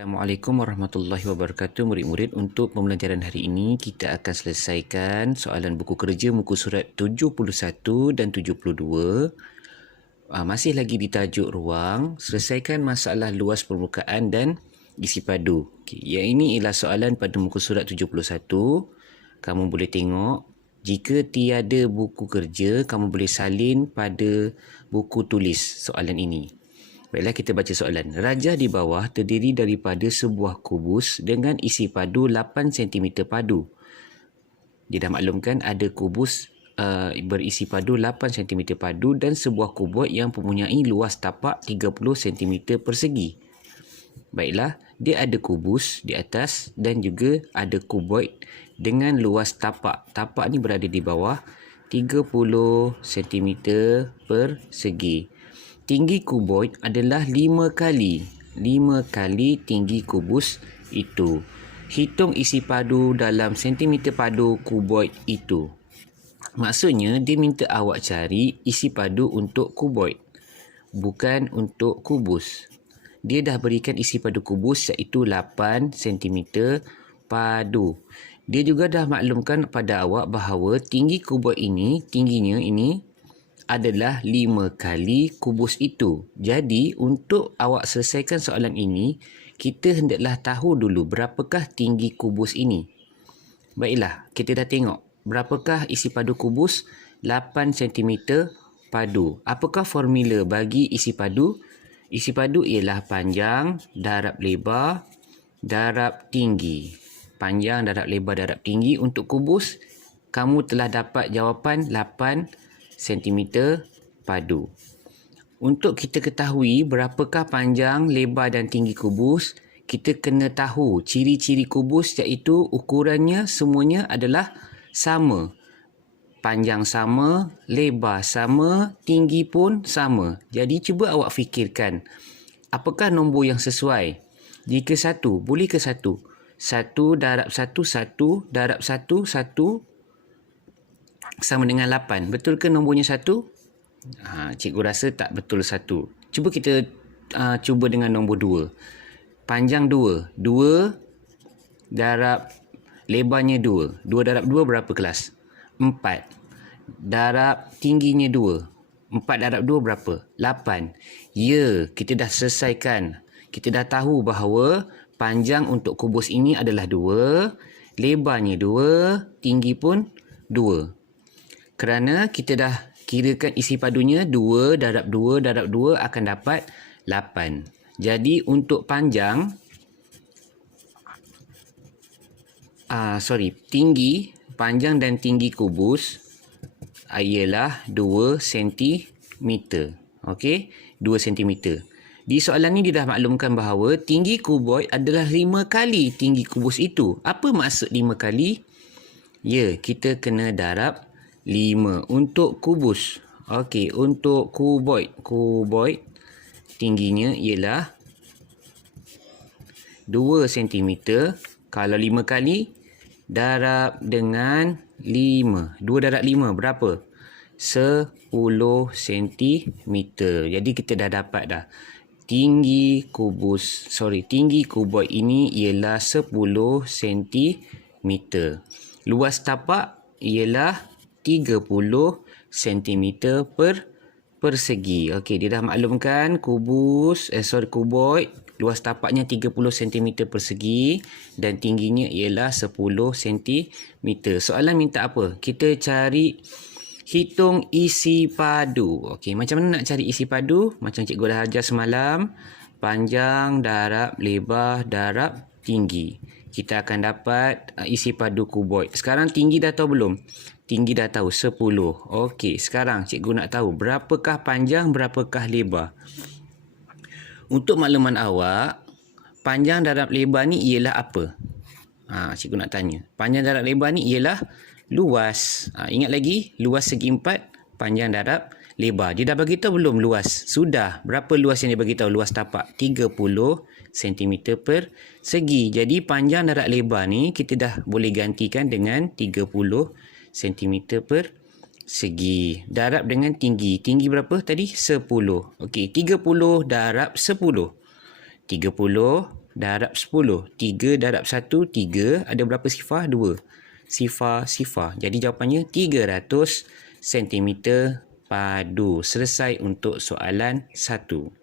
Assalamualaikum warahmatullahi wabarakatuh. Murid-murid, untuk pembelajaran hari ini kita akan selesaikan soalan buku kerja muka surat 71 dan 72. Masih lagi di tajuk ruang, selesaikan masalah luas permukaan dan isi padu. Yang ini ialah soalan pada muka surat 71. Kamu boleh tengok, jika tiada buku kerja, kamu boleh salin pada buku tulis soalan ini. Baiklah, kita baca soalan. Rajah di bawah terdiri daripada sebuah kubus dengan isi padu 8 cm padu. Dia dah maklumkan ada kubus berisi padu 8 cm padu dan sebuah kuboid yang mempunyai luas tapak 30 cm persegi. Baiklah, dia ada kubus di atas dan juga ada kuboid dengan luas tapak. Tapak ni berada di bawah 30 cm persegi. Tinggi kuboid adalah 5 kali tinggi kubus itu. Hitung isi padu dalam sentimeter padu kuboid itu. Maksudnya dia minta awak cari isi padu untuk kuboid, bukan untuk kubus. Dia dah berikan isi padu kubus iaitu 8 cm padu. Dia juga dah maklumkan pada awak bahawa tinggi kuboid ini, tingginya ini adalah 5 kali kubus itu. Jadi, untuk awak selesaikan soalan ini, kita hendaklah tahu dulu berapakah tinggi kubus ini. Baiklah, kita dah tengok. Berapakah isi padu kubus? 8 cm padu. Apakah formula bagi isi padu? Isi padu ialah panjang darab lebar darab tinggi. Panjang darab lebar darab tinggi. Untuk kubus, kamu telah dapat jawapan 8 cm padu. Untuk kita ketahui berapakah panjang, lebar dan tinggi kubus, kita kena tahu ciri-ciri kubus iaitu ukurannya semuanya adalah sama. Panjang sama, lebar sama, tinggi pun sama. Jadi cuba awak fikirkan, apakah nombor yang sesuai? Jika 1, boleh ke 1? 1 darab 1, 1 darab 1, 1 sama dengan 8. Betul ke nombornya 1? Cikgu rasa tak betul 1. Cuba kita cuba dengan nombor 2. Panjang 2. 2 darab lebarnya 2. 2 darab 2 berapa kelas? 4. Darab tingginya 2. 4 darab 2 berapa? 8. Ya, kita dah selesaikan. Kita dah tahu bahawa panjang untuk kubus ini adalah 2. Lebarnya 2. Tinggi pun 2. Kerana kita dah kirakan isi padunya 2 darab 2 darab 2 akan dapat 8. Jadi untuk panjang, tinggi, panjang dan tinggi kubus ialah 2 cm. Okey, 2 cm. Di soalan ni dia dah maklumkan bahawa tinggi kuboid adalah 5 kali tinggi kubus itu. Apa maksud 5 kali? Ya, kita kena darab 5 untuk kubus. Okey, untuk kuboid. Kuboid tingginya ialah 2 cm. Kalau 5 kali darab dengan 5. 2 darab 5 berapa? 10 cm. Jadi kita dah dapat dah. Tinggi kuboid ini ialah 10 cm. Luas tapak ialah 30 cm persegi. Okey, dia dah maklumkan kuboid luas tapaknya 30 cm persegi dan tingginya ialah 10 cm. Soalan minta apa? Kita cari hitung isi padu. Okey, macam mana nak cari isi padu? Macam cikgu dah ajar semalam, panjang darab lebar darab tinggi. Kita akan dapat isi padu kuboid. Sekarang tinggi dah tahu belum? Tinggi dah tahu, 10. Okey, sekarang cikgu nak tahu berapakah panjang, berapakah lebar. Untuk makluman awak, panjang darab lebar ni ialah apa? Cikgu nak tanya. Panjang darab lebar ni ialah luas. Ingat lagi, luas segi 4, panjang darab lebar. Dia dah bagi tahu belum luas? Sudah. Berapa luas yang dia bagi tahu? Luas tapak 30 cm persegi. Jadi panjang darab lebar ni kita dah boleh gantikan dengan 30 cm persegi. Darab dengan tinggi. Tinggi berapa tadi? 10. Okey, 30 darab 10. 30 darab 10. 3 darab 1, 3. Ada berapa sifar? 2. Sifar. Jadi jawapannya 300 cm padu. Selesai untuk soalan 1.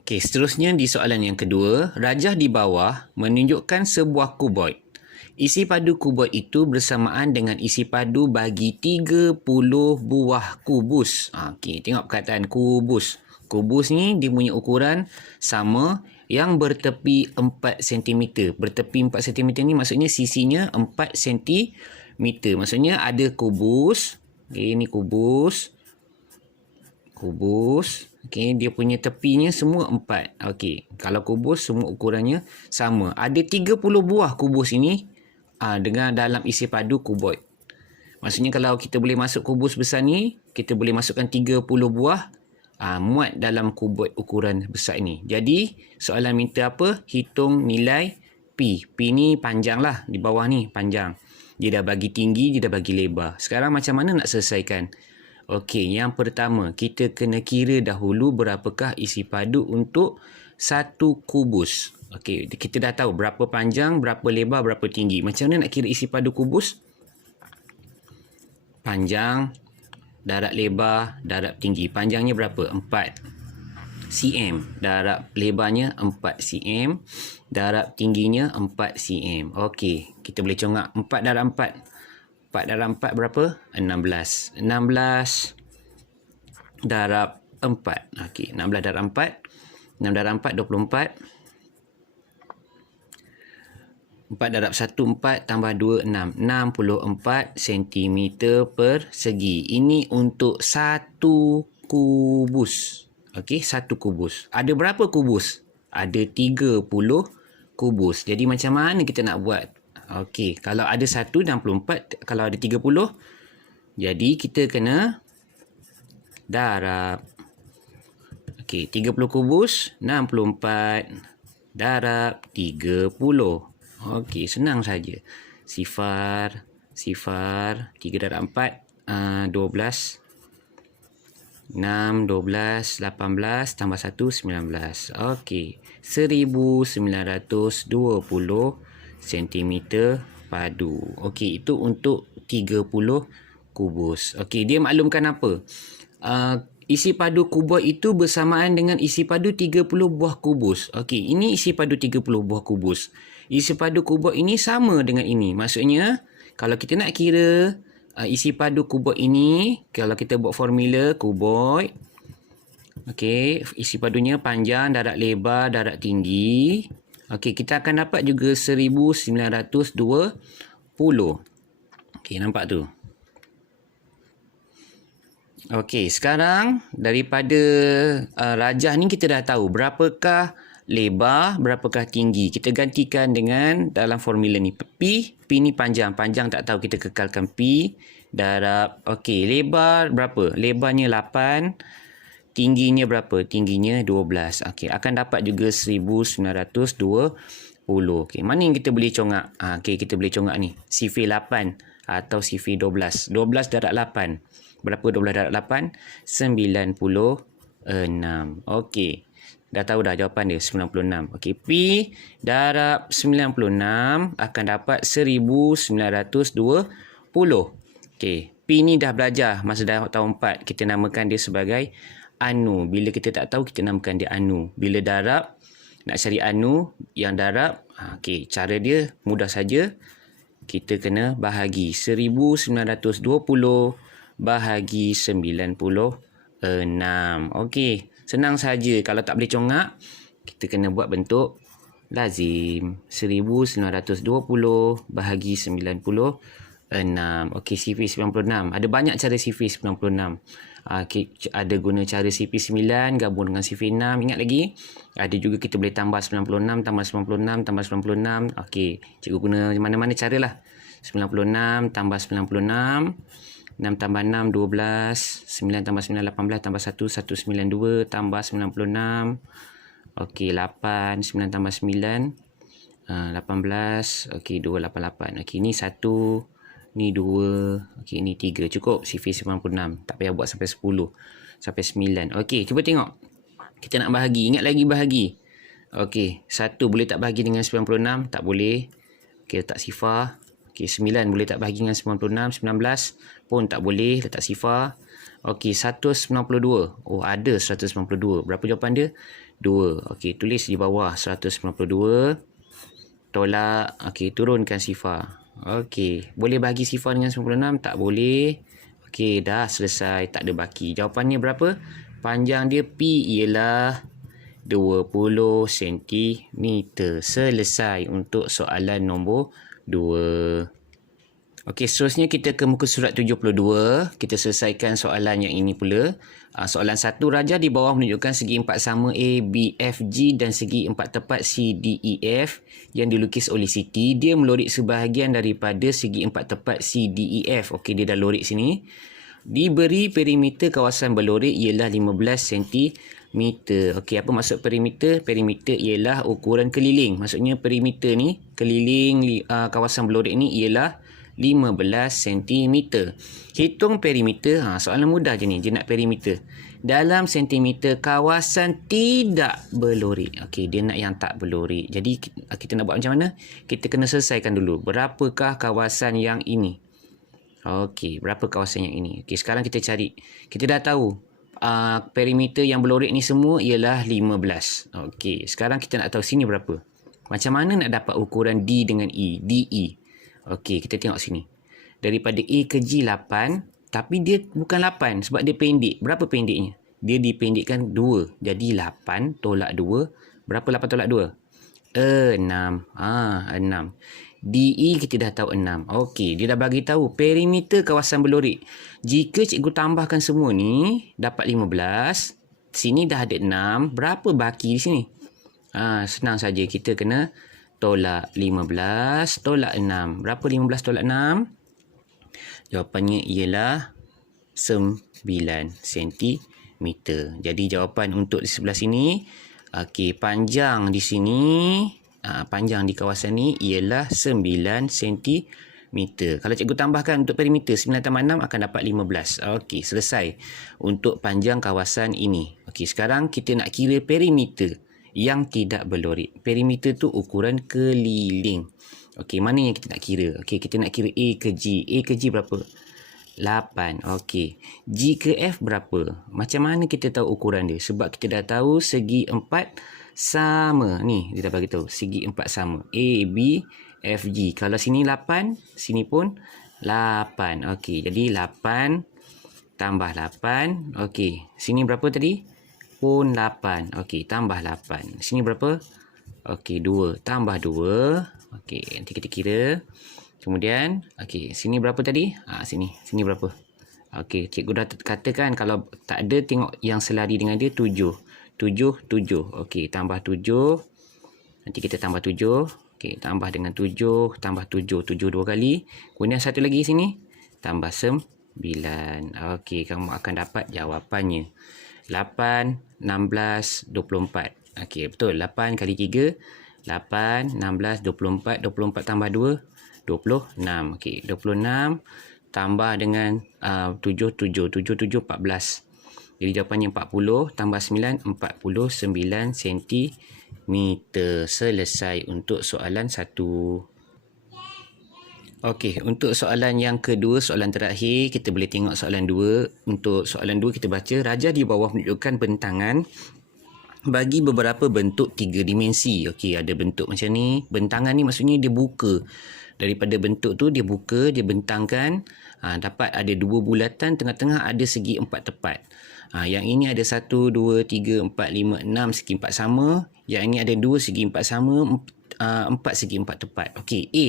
Okey, seterusnya di soalan yang kedua, rajah di bawah menunjukkan sebuah kuboid. Isi padu kuboid itu bersamaan dengan isi padu bagi 30 buah kubus. Okey, tengok perkataan kubus. Kubus ni dia punya ukuran sama yang bertepi 4 cm. Bertepi 4 cm ni maksudnya sisinya 4 cm. Maksudnya ada kubus. Okey, ni kubus. Okey, dia punya tepinya semua 4. Okey, kalau kubus semua ukurannya sama. Ada 30 buah kubus ini dengan dalam isi padu kuboid. Maksudnya kalau kita boleh masuk kubus besar ni, kita boleh masukkan 30 buah muat dalam kuboid ukuran besar ini. Jadi, soalan minta apa? Hitung nilai P. P ni panjang lah. Di bawah ni panjang. Dia dah bagi tinggi, dia dah bagi lebar. Sekarang macam mana nak selesaikan? Okey, yang pertama, kita kena kira dahulu berapakah isi padu untuk satu kubus. Okey, kita dah tahu berapa panjang, berapa lebar, berapa tinggi. Macam mana nak kira isi padu kubus? Panjang, darab lebar, darab tinggi. Panjangnya berapa? 4 cm. Darab lebarnya 4 cm. Darab tingginya 4 cm. Okey, kita boleh congak 4 darab 4. 4 darab 4 berapa? 16. 16 darab 4. Okey, 16 darab 4. 6 darab 4, 24. 4 darab 1, 4 tambah 2, 6. 64 cm persegi. Ini untuk satu kubus. Okey, satu kubus. Ada berapa kubus? Ada 30 kubus. Jadi macam mana kita nak buat? Okey, kalau ada 1, 64. Kalau ada 30. Jadi kita kena darab. Okey, 30 kubus, 64 darab 30. Okey, senang saja. Sifar, 3 darab 4, 12. 6, 12, 18, tambah 1, 19. Okey, 1920 cm padu. Okey, itu untuk 30 kubus. Okey, dia maklumkan apa? Isi padu kuboid itu bersamaan dengan isi padu 30 buah kubus. Okey, ini isi padu 30 buah kubus. Isi padu kuboid ini sama dengan ini. Maksudnya, kalau kita nak kira isi padu kuboid ini, kalau kita buat formula kuboid, okey, isi padunya panjang, darab lebar, darab tinggi. Okey, kita akan dapat juga 1920. Okey, nampak tu? Okey, sekarang daripada rajah ni kita dah tahu berapakah lebar, berapakah tinggi. Kita gantikan dengan dalam formula ni. P ni panjang. Panjang tak tahu, kita kekalkan P. Darab, okey, lebar berapa? Lebarnya 8. Tingginya berapa? Tingginya 12. Okey, akan dapat juga 1920. Okey, mana yang kita boleh congak? Okey, kita boleh congak ni. Sifir 8 atau sifir 12. 12 darab 8. Berapa 12 darab 8? 96. Okey, dah tahu dah jawapan dia, 96. Okey, P darab 96 akan dapat 1920. Okey, P ni dah belajar masa dah tahun 4. Kita namakan dia sebagai anu. Bila kita tak tahu, kita namakan dia anu. Bila darab, nak cari anu yang darab, okey, cara dia mudah saja. Kita kena bahagi 1920 bahagi 96. Okey, senang saja. Kalau tak boleh congak, kita kena buat bentuk lazim. 1920 bahagi 96. Okey, CP96. Ada banyak cara CP96. Ada guna cara CP9 gabung dengan CP6. Ingat lagi? Ada juga kita boleh tambah 96, tambah 96, tambah 96. Okey, cikgu guna mana-mana cara lah. 96 tambah 96. 6 tambah 6, 12. 9 tambah 9, 18. Tambah 1, 192. Tambah 96. Okey, 8. 9 tambah 9, 18. Okey, 288. Okey, ni 1. Ni 2. Okey, ni 3. Cukup CV 96. Tak payah buat sampai 10. Sampai 9. Okey, cuba tengok. Kita nak bahagi. Ingat lagi bahagi. Okey, 1 boleh tak bahagi dengan 96? Tak boleh. Okey, letak sifar. Okey, 9 boleh tak bahagi dengan 96? 19 pun tak boleh, letak sifar. Okey, 192. Oh, ada 192. Berapa jawapan dia? 2. Okey, tulis di bawah 192. Tolak. Okey, turunkan sifar. Okey, boleh bahagi sifar dengan 96? Tak boleh. Okey, dah selesai. Tak ada baki. Jawapannya berapa? Panjang dia P ialah 20 cm. Selesai untuk soalan nombor 2. Okey, seterusnya kita ke muka surat 72. Kita selesaikan soalan yang ini pula. Soalan 1, raja di bawah menunjukkan segi empat sama A, B, F, G dan segi empat tepat C, D, E, F yang dilukis oleh Siti. Dia melorik sebahagian daripada segi empat tepat C, D, E, F. Okey, dia dah lorik sini. Diberi perimeter kawasan berlorik ialah 15 cm. Okey, apa maksud perimeter? Perimeter ialah ukuran keliling. Maksudnya perimeter ni, keliling kawasan berlorik ni ialah 15 cm. Hitung perimeter. Soalan mudah je ni. Dia nak perimeter. Dalam sentimeter kawasan tidak berlorik. Okey, dia nak yang tak berlorik. Jadi, kita nak buat macam mana? Kita kena selesaikan dulu. Berapakah kawasan yang ini? Okey, berapa kawasan yang ini? Okey, sekarang kita cari. Kita dah tahu perimeter yang berlorik ni semua ialah 15. Okey, sekarang kita nak tahu sini berapa. Macam mana nak dapat ukuran D dengan E? DE. Okey, kita tengok sini. Daripada A ke G 8, tapi dia bukan 8 sebab dia pendek. Berapa pendeknya? Dia dipendekkan 2. Jadi 8 tolak 2. Berapa 8 tolak 2? 6. 6. DE kita dah tahu 6. Okey, dia dah bagi tahu perimeter kawasan berlorik. Jika cikgu tambahkan semua ni, dapat 15. Sini dah ada 6. Berapa baki di sini? Senang saja. Kita kena tolak 15 tolak 6. Berapa 15 tolak 6? Jawapannya ialah 9 cm. Jadi jawapan untuk di sebelah sini, okey, panjang di sini, panjang di kawasan ni ialah 9 cm. Kalau cikgu tambahkan untuk perimeter 9 tambah 6 akan dapat 15. Okey, selesai untuk panjang kawasan ini. Okey, sekarang kita nak kira perimeter yang tidak berlorik. Perimeter tu ukuran keliling. Okey, mana yang kita nak kira? Okey, kita nak kira A ke G. A ke G berapa? 8. Okey. G ke F berapa? Macam mana kita tahu ukuran dia? Sebab kita dah tahu segi empat sama. Ni, dia dah bagi tahu. Segi empat sama. A, B, F, G. Kalau sini 8, sini pun 8. Okey, jadi 8 tambah 8. Okey, sini berapa tadi? Pun 8. Okey, tambah 8. Sini berapa? Okey, 2. Tambah 2. Okey, nanti kita kira. Kemudian, okey, sini berapa tadi? Sini. Sini berapa? Okey, cikgu dah katakan kalau tak ada, tengok yang selari dengan dia 7. 7, 7. Okey, tambah 7. Nanti kita tambah 7. Okey, tambah dengan 7. Tambah 7. 7 dua kali. Kemudian satu lagi sini. Tambah 9. Okey, kamu akan dapat jawapannya. 8, 16, 24. Okey, betul. 8 kali 3. 8, 16, 24. 24 tambah 2. 26. Okey, 26 tambah dengan 7, 7. 7, 7, 14. Jadi jawapannya 40 tambah 9, 49 cm. Selesai untuk soalan 1. Okey, untuk soalan yang kedua, soalan terakhir, kita boleh tengok soalan 2. Untuk soalan 2 kita baca, raja di bawah menunjukkan bentangan bagi beberapa bentuk 3 dimensi. Okey, ada bentuk macam ni. Bentangan ni maksudnya dia buka. Daripada bentuk tu dia buka, dia bentangkan. Dapat ada 2 bulatan, tengah-tengah ada segi 4 tepat. Yang ini ada 1, 2, 3, 4, 5, 6 segi 4 sama. Yang ini ada 2 segi 4 sama, 4 segi 4 tepat. Okey, A.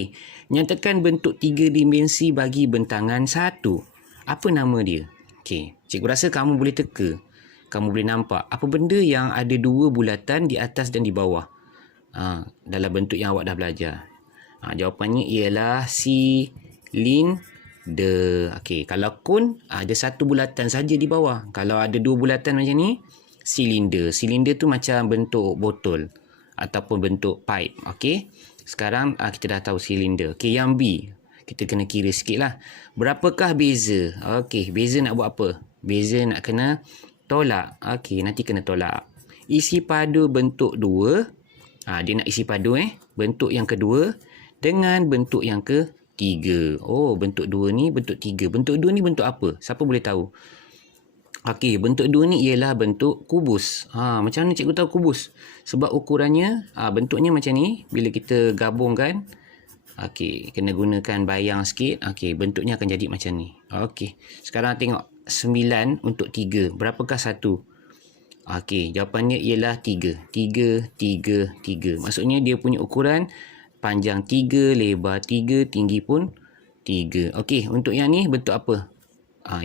Nyatakan bentuk 3 dimensi bagi bentangan 1. Apa nama dia? Okey, cikgu rasa kamu boleh teka. Kamu boleh nampak apa benda yang ada 2 bulatan di atas dan di bawah. Dalam bentuk yang awak dah belajar. Jawapannya ialah silinder. Okey, kalau kon ada 1 bulatan saja di bawah. Kalau ada 2 bulatan macam ni, silinder. Silinder tu macam bentuk botol ataupun bentuk pipe. Okey, sekarang kita dah tahu silinder. Okey, yang B kita kena kira sikit lah. Berapakah beza? Okey, beza nak buat apa? Beza nak kena tolak. Okey, nanti kena tolak. Isi padu bentuk 2. Dia nak isi padu bentuk yang kedua dengan bentuk yang ketiga. Oh, bentuk 2 ni bentuk 3. Bentuk 2 ni bentuk apa? Siapa boleh tahu? Okey, bentuk 2 ni ialah bentuk kubus. Macam mana cikgu tahu kubus? Sebab ukurannya, bentuknya macam ni. Bila kita gabungkan, okey, kena gunakan bayang sikit. Okey, bentuknya akan jadi macam ni. Okey, sekarang tengok 9 untuk 3. Berapakah 1? Okey, jawapannya ialah 3. 3, 3, 3. Maksudnya dia punya ukuran panjang 3, lebar 3, tinggi pun 3. Okey, untuk yang ni bentuk apa?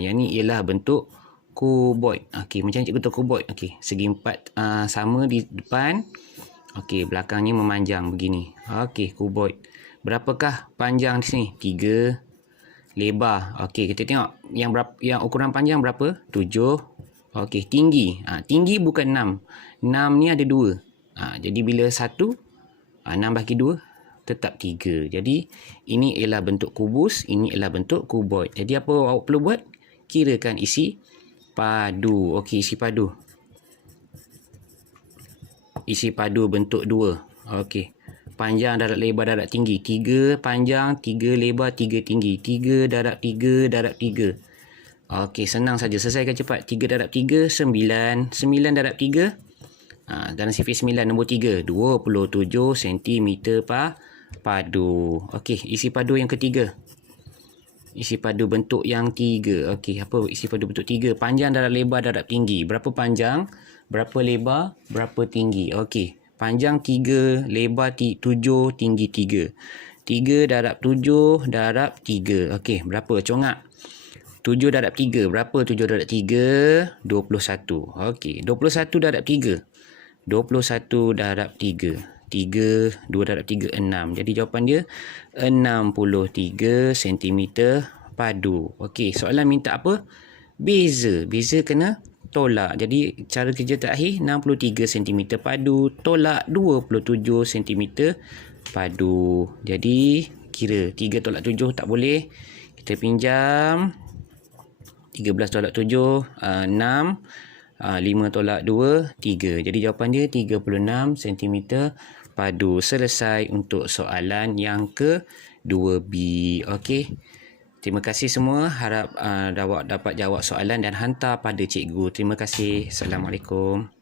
Yang ni ialah bentuk kuboid. Okey, macam cikgu tahu kuboid. Okey, segi 4 sama di depan. Okey, belakangnya memanjang begini. Okey, kuboid. Berapakah panjang di sini? 3. Lebar. Okey, kita tengok yang ukuran panjang berapa? 7. Okey, tinggi. Tinggi bukan 6. 6 ni ada 2. Jadi bila 1, 6 bagi 2 tetap 3. Jadi ini ialah bentuk kubus, ini ialah bentuk kuboid. Jadi apa awak perlu buat? Kirakan isi padu. Okey, isi padu. Isi padu bentuk 2. Okey. Panjang, darab, lebar, darab, tinggi. 3 panjang, 3 lebar, 3 tinggi. 3 darab 3 darab 3. Okey, senang saja. Selesaikan cepat. 3 darab 3, 9. 9 darab 3. Dalam sifar 9 nombor 3. 27 cm padu. Okey, isi padu yang ketiga. Isi padu bentuk yang 3. Okey, apa isi padu bentuk 3? Panjang, darab, lebar, darab, tinggi. Berapa panjang? Berapa lebar? Berapa tinggi? Okey, panjang 3, lebar 7, tinggi 3. 3 darab 7 darab 3. Okey, berapa? Congak. 7 darab 3. Berapa 7 darab 3? 21. Okey, 21 darab 3. 21 darab 3. 3, 2 darab 3, 6. Jadi jawapan dia 63 cm padu. Okey, soalan minta apa? Beza. Beza kena tolak. Jadi cara kerja terakhir 63 cm padu tolak 27 cm padu. Jadi kira 3 tolak 7 tak boleh. Kita pinjam 13 tolak 7 6. 5 tolak 2 3. Jadi jawapan dia 36 cm padu. Selesai untuk soalan yang ke-2B. Okey. Terima kasih semua. Harap awak dapat jawab soalan dan hantar pada cikgu. Terima kasih. Assalamualaikum.